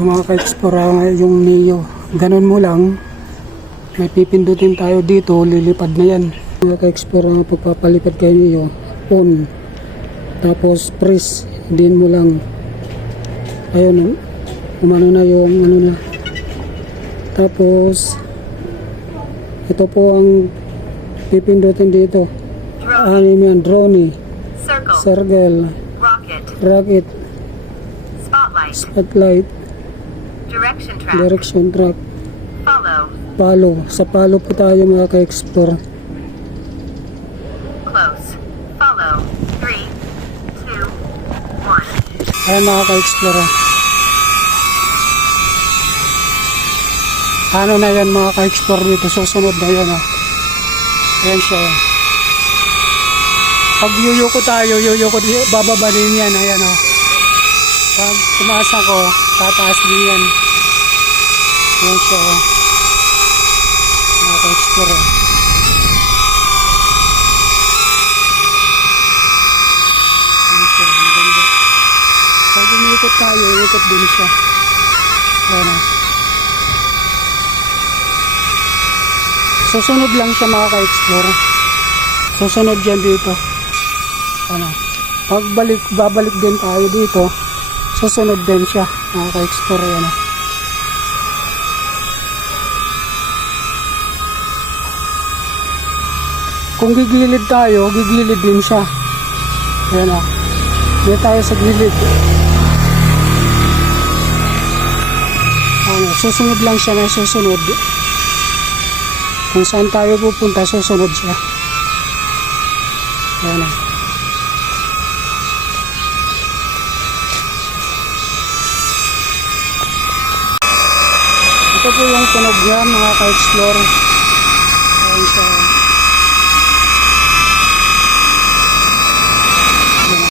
Mga ka-explore, yung Neo, ganun mo lang, may pipindutin tayo dito, lilipad na yan. Mga ka-explore, pagpapalipad kayo Neo, on, tapos press, din mo lang, ayun, umano na yung, ano na, tapos, ito po ang pipindutin dito, ano yan, drone, circle, rocket, spotlight, direction track, follow. Sa follow po tayo mga ka-explore. Close. Follow. 3, 2, 1. Ayan mga ka-explore. Ano na yan mga ka-explore dito? Susunod na yan. Ayan siya. Pag yuyuko tayo, bababa din yan. Ayan o. Pag tumaas ako, tataas din yan. Ayan siya. Mga ka-explore. Ayan siya. Maganda. Pag umikot tayo, ikot din siya. Ayan o. Susunod lang siya mga ka-explore. Susunod yan dito. Ano? Babalik din tayo dito. Susunod din siya mga ka-explore yan. Kung gigilid tayo, gigilid din siya. Ayan o. Hindi tayo sa gilid. Ano? Susunod lang siya na susunod. Kung saan tayo pupunta, susunod siya. Ayan o. Ito po yung tunog niya mga ka-explore.